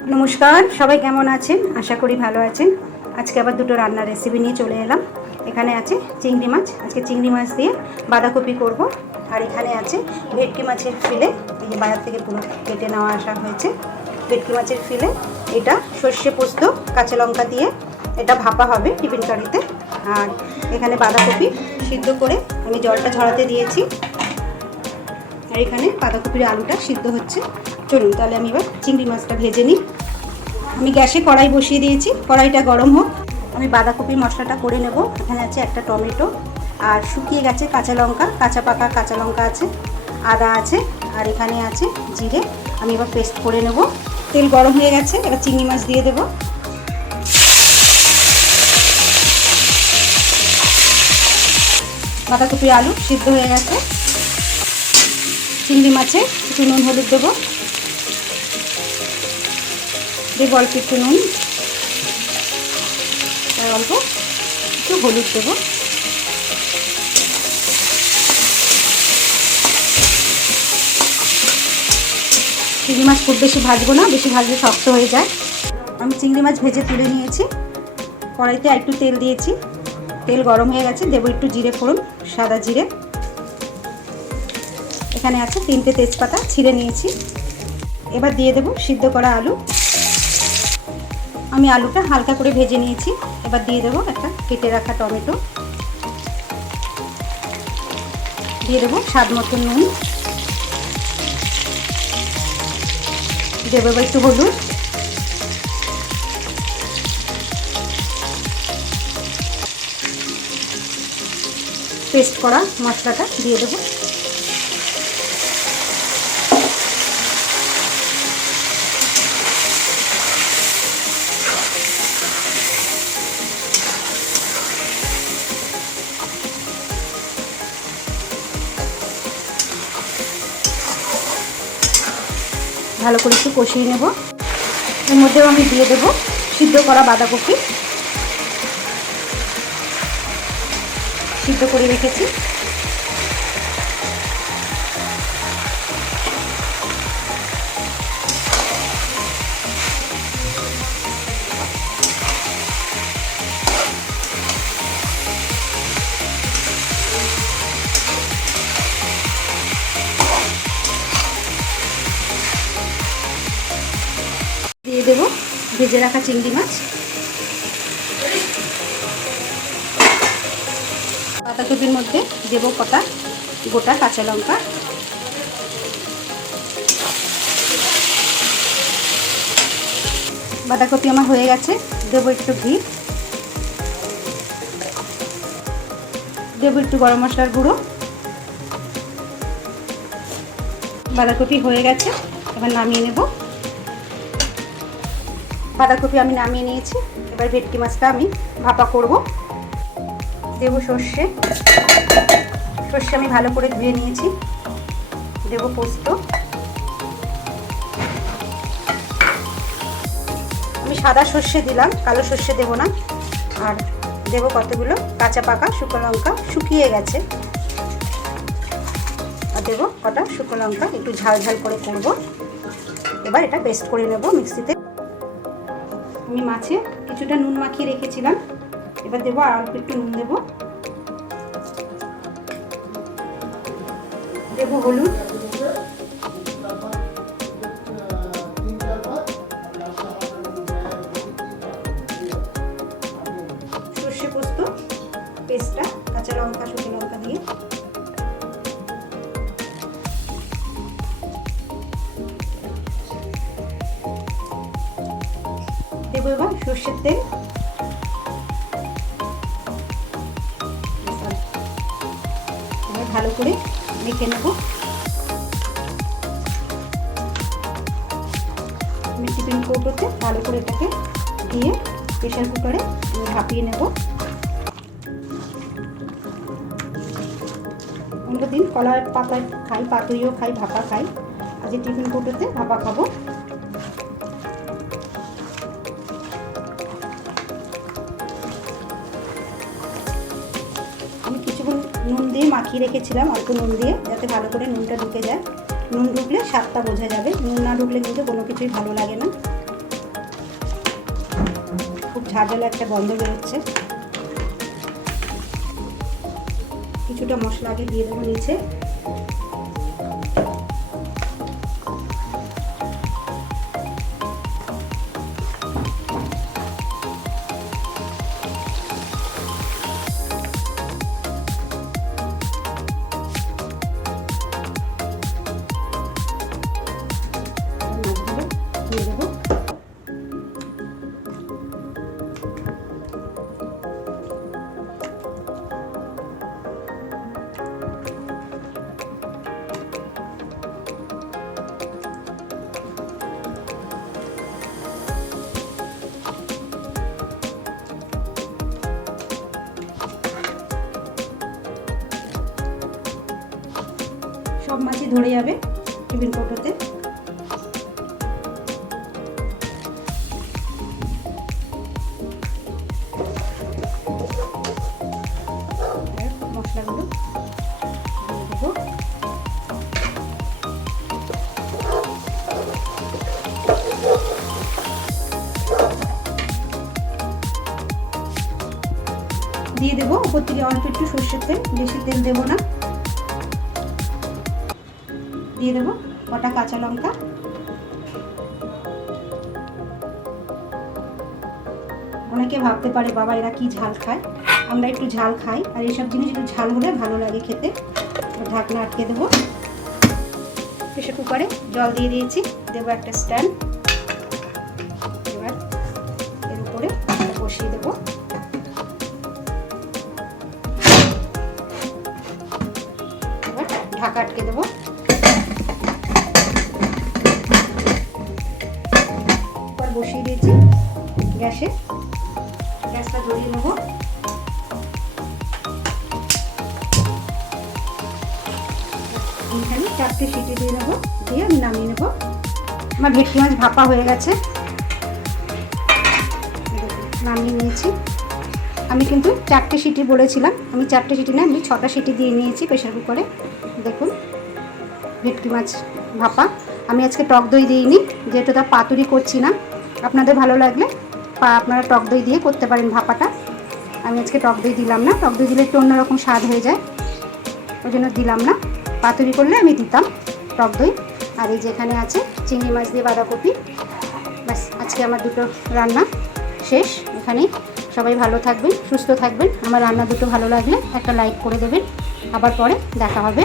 নমস্কার, সবাই কেমন আছেন? আশা করি ভালো আছেন। আজকে আবার দুটো রান্নার রেসিপি নিয়ে চলে এলাম। এখানে আছে চিংড়ি মাছ। আজকে চিংড়ি মাছ দিয়ে বাঁধাকপি করব। আর এখানে আছে ভেটকি মাছের ফিলে, এই যে বাজার থেকে পুরো কেটে নেওয়া আসা হয়েছে। ভেটকি মাছের ফিলে এটা সর্ষে পোস্ত, কাঁচা লঙ্কা দিয়ে এটা ভাপা হবে টিফিন কারিতে আর এখানে বাঁধাকপি সিদ্ধ করে আমি জলটা ঝরাতে দিয়েছি। আর এখানে বাঁধাকপির আলুটা সিদ্ধ হচ্ছে। চলুন, তাহলে আমি এবার চিংড়ি মাছটা ভেজে নিই। আমি গ্যাসে কড়াই বসিয়ে দিয়েছি, কড়াইটা গরম হোক। আমি বাঁধাকপির মশলাটা করে নেব। এখানে আছে একটা টমেটো, আর শুকিয়ে গেছে কাঁচা লঙ্কা, কাঁচা পাকা কাঁচা লঙ্কা আছে, আদা আছে, আর এখানে আছে জিরে। আমি এবার পেস্ট করে নেব। তেল গরম হয়ে গেছে, এবার চিংড়ি মাছ দিয়ে দেবো। বাঁধাকপি আলু সিদ্ধ হয়ে গেছে। চিংড়ি মাছে একটু নুন, হলুদ দেবো। দেবো অল্প একটু নুন। আর অল্প একটু হলুদ দেবো। চিংড়ি মাছ খুব বেশি ভাজবো না, বেশি ভাজলে শক্ত হয়ে যায়। আমি চিংড়ি মাছ ভেজে তুলে নিয়েছি। কড়াইতে একটু তেল দিয়েছি। তেল গরম হয়ে গেছে, দেবো একটু জিরে ফোড়ন, সাদা জিরে। এখানে আছে তিনটে তেজপাতা, ছিঁড়ে নিয়েছি। এবার দিয়ে দেবো সিদ্ধ করা আলু। আমি আলুটা হালকা করে ভেজে নিয়েছি। এবার দিয়ে দেবো একটা কেটে রাখা টমেটো। দিয়ে দেবো স্বাদ মতো নুন। দেবো একটু হলুদ। পেস্ট করা মশলাটা দিয়ে দেবো। ভালো করে একটু কষিয়ে নেব। এর মধ্যেও আমি দিয়ে দেব সিদ্ধ করা বাঁধাকপি। সিদ্ধ করে রেখেছি। দিয়ে দেবো, ভেজে রাখা চিংড়ি মাছ। বাঁধাকপির মধ্যে দেবো কটা, গোটা কাঁচা লঙ্কা। বাঁধাকপি আমার হয়ে গেছে, দেবো একটু ঘি। দেবো একটু গরম মশলার গুঁড়ো। বাঁধাকপি হয়ে গেছে, এবার নামিয়ে নেব। বাঁধাকপি আমি নামিয়ে নিয়েছি। এবার ভেটকি মাছটা আমি ভাপা করব। দেবো সর্ষে। সর্ষে আমি ভালো করে ধুয়ে নিয়েছি। দেবো পোস্ত। আমি সাদা সর্ষে দিলাম, কালো সর্ষে দেবো না। আর দেবো কতগুলো কাঁচা পাকা শুকনো লঙ্কা, শুকিয়ে গেছে। আর দেবো কটা শুকনো লঙ্কা, একটু ঝাল ঝাল করে করব। এবার এটা পেস্ট করে নেব মিক্সিতে আমি মাছে কিছুটা নুন মাখিয়ে রেখেছিলাম। এবার দেবো আর অল্প একটু নুন দেবো। দেবো হলুদ। দেবো এবার, সর্ষের তেল। এবার ভালো করে মেখে নেব। টিফিন কৌটোতে ভালো করে এটাকে দিয়ে প্রেশার কুকারে ভাপিয়ে নেব। অন্যদিন কলার পাতায় খাই পাতুইও খাই, ভাপা খাই। আজকে টিফিন কৌটোতে ভাপা খাব। মাখিয়ে রেখেছিলাম অল্প নুন দিয়ে, যাতে ভালো করে নুনটা ঢুকে যায়। নুন ঢুকলে স্বাদটা বোঝা যাবে। নুন না ঢুকলে কিন্তু কোনো কিছুই ভালো লাগে না। খুব ঝাঁঝাল একটা বন্ধ বেরোচ্ছে। কিছুটা মশলা আগে দিয়ে দেবো নিচে। ধরে যাবে টিফিন কৌটোতে মশলাগুলো দিয়ে দেবো। দিয়ে দেবো, উপর থেকে অল্প একটু সর্ষের তেল, বেশি তেল দেবো না। দিয়ে দেবো কটা কাঁচা লঙ্কা। অনেকে ভাবতে পারে, বাবা, এরা কি ঝাল খায়? আমরা একটু ঝাল খাই, আর এইসব জিনিস একটু ঝাল হলে ভালো লাগে খেতে। ঢাকনা আটকে দেবো। প্রেশার কুকারে জল দিয়ে দিয়েছি, দেবো একটা স্ট্যান্ড। এবার এর উপরে বসিয়ে দেবো। ঢাকা আটকে দেবো। গ্যাসে গ্যাসটা ধরিয়ে নেব। এখানে চারটে সিটি দিয়ে নেব দিয়ে আমি নামিয়ে নেব। আমার ভেটকি মাছ ভাপা হয়ে গেছে। নামিয়ে নিয়েছি। আমি কিন্তু চারটে সিটি বলেছিলাম। আমি চারটে সিটি না আমি ছটা সিটি দিয়ে নিয়েছি প্রেশার কুকারে। দেখুন ভেটকি মাছ ভাপা। আমি আজকে টক দই দিইনি যেহেতু তা পাতুরি করছি না। আপনাদের ভালো লাগলে আপনারা টক দই দিয়ে করতে পারেন ভাপাটা। আমি আজকে টক দই দিলাম না, টক দই দিলে একটু অন্যরকম স্বাদ হয়ে যায়। ওই জন্য দিলাম না। পাতুরি করলে আমি দিতাম টক দই। আর এই যেখানে আছে চিংড়ি মাছ দিয়ে বাঁধাকপি। ব্যাস, আজকে আমার দুটো রান্না শেষ। এখানেই সবাই ভালো থাকবেন, সুস্থ থাকবেন। আমার রান্না দুটো ভালো লাগলে একটা লাইক করে দেবেন। আবার পরে দেখা হবে।